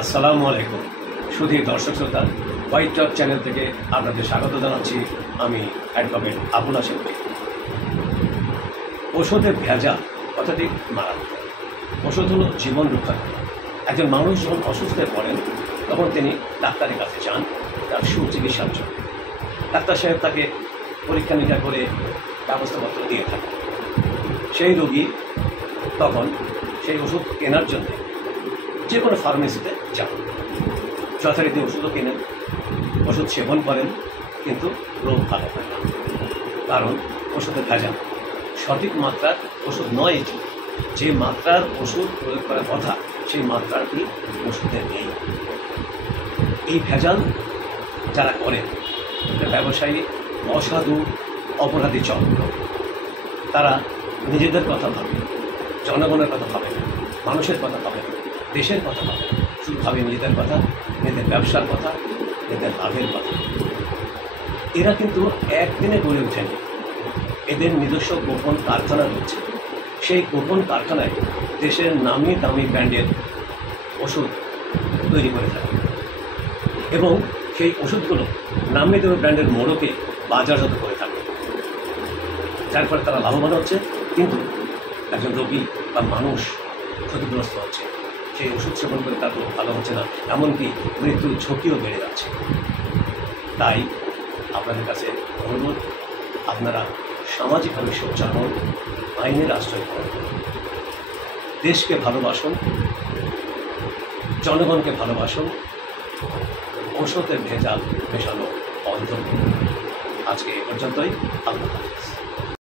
আসসালামু আলাইকুম সুধী দর্শক শ্রোতা হোয়াইট টক চ্যানেল থেকে আপনাদের স্বাগত জানাচ্ছি। আমি অ্যাডভোকেট আবুল হাশেম। ওষুধের ভেজাল কথাটি মারাত্মক। ওষুধ হলো জীবন রক্ষা করা। একজন মানুষ যখন অসুস্থ হয়ে পড়েন তখন তিনি ডাক্তারের কাছে যান তার সুচিকিৎসার জন্য। ডাক্তার সাহেব তাকে পরীক্ষা নিরীক্ষা করে ব্যবস্থাপত্র দিয়ে থাকেন। সেই রোগী তখন সেই ওষুধ কেনার জন্য যে কোনো ফার্মেসিতে যান, যথারীতি ওষুধও কেনেন, ওষুধ সেবন করেন, কিন্তু রোগ ভালো হয় না। কারণ ওষুধে ভেজাল। সঠিক মাত্রার ওষুধ নয় এটি। যে মাত্রার ওষুধ প্রয়োগ করার কথা সেই মাত্রাটি ওষুধে নেই। এই ভেজাল যারা করেন ব্যবসায়ী অসাধু অপরাধী চক্র। তারা নিজেদের কথা ভাবে, জনগণের কথা ভাবে না, মানুষের কথা ভাবে না, দেশের কথা ভাবে না, শুধু ভাবে নিজেদের কথা, নিজেদের ব্যবসার কথা, নিজেদের লাভের কথা। এরা কিন্তু একদিনে গড়ে ওঠেনি। এদের নিজস্ব গোপন কারখানা রয়েছে। সেই গোপন কারখানায় দেশের নামি দামি ব্র্যান্ডের ওষুধ তৈরি করে থাকে এবং সেই ওষুধগুলো নামি দামি ব্র্যান্ডের মোড়কে বাজারজাত করে থাকে, যার ফলে তারা লাভবান হচ্ছে, কিন্তু একজন রোগী বা মানুষ ক্ষতিগ্রস্ত হচ্ছে। সেই ওষুধ সেবন করে তার রোগ ভালো হচ্ছে না, এমনকি মৃত্যুর ঝুঁকিও বেড়ে যাচ্ছে। তাই আপনাদের কাছে অনুরোধ, আপনারা সামাজিকভাবে সোচ্চার হন, আইনের আশ্রয় গ্রহণ করুন, দেশকে ভালোবাসুন, জনগণকে ভালোবাসুন, ওষুধের ভেজাল মেশানো বন্ধ করুন। আজকে এ পর্যন্তই। আল্লাহ।